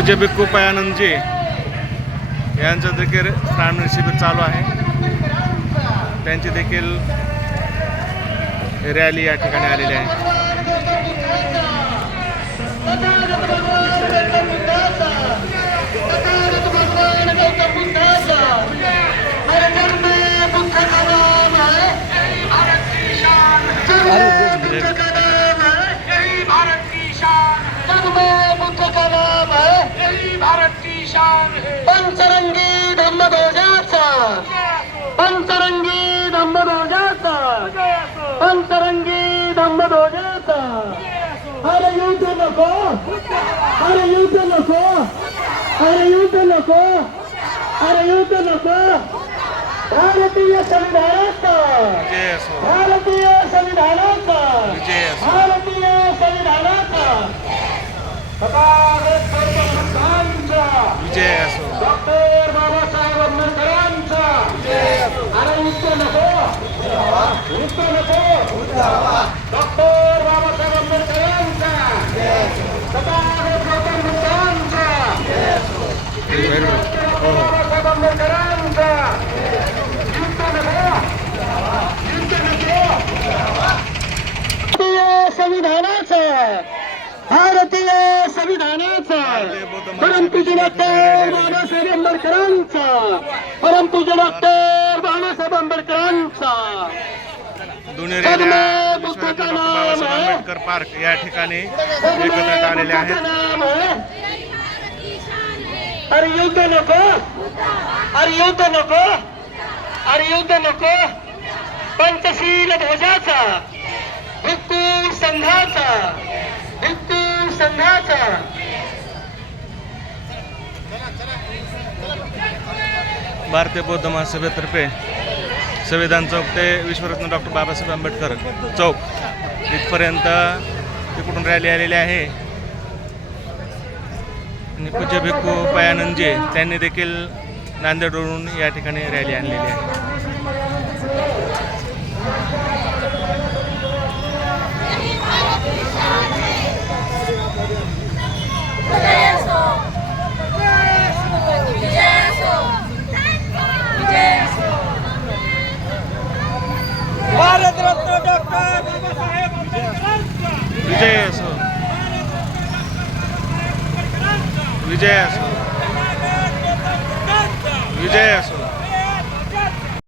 पूज्य भिक्खू पयानंदजी यांचं देखील प्राण शिबिर चालू आहे त्यांची देखील रॅली या ठिकाणी आलेली आहे भारत की शान अरे युद्ध नको. अरे युद्ध नको. अरे युद्ध नको. भारतीय असो. भारतीय असो. भारतीय असो. डॉक्टर बाबासाहेब आंबेडकरांचा. अरे युद्ध नको. युद्ध नको. डॉक्टर बाबासाहेब आंबेडकरांचा सदागत गौतम बुद्धांचा व्हेरी गुड हो हो बाबासाहेब आंबेडकरांचा युद्ध नको युद्ध नको भारतीय संविधानाचा भारतीय संविधानाचा परमपूज्य डॉक्टर बाबासाहेब आंबेडकरांचा परमपूज्य डॉक्टर बाबासाहेब आंबेडकरांचा दोन्ही रॅल्या डॉक्टर बाबासाहेब आंबेडकर पार्क या ठिकाणी एकत्रित आलेले आहेत अरे युद्ध नको. अरे युद्ध नको. अरे युद्ध नको. पंचशील ध्वजाचा भिक्कू संघाचा भिक्कू संघाचा. भारतीय बौद्ध महासभेतर्फे संविधान चौक ते विश्वरत्न डॉक्टर बाबासाहेब आंबेडकर चौक इथपर्यंत तिकडून रॅली आलेली आहे. आणि पूज्य भिक्खू पयानंदजी त्यांनी देखील नांदेडवरून या ठिकाणी रॅली आणलेली आहे. విజయాసు విజయాసు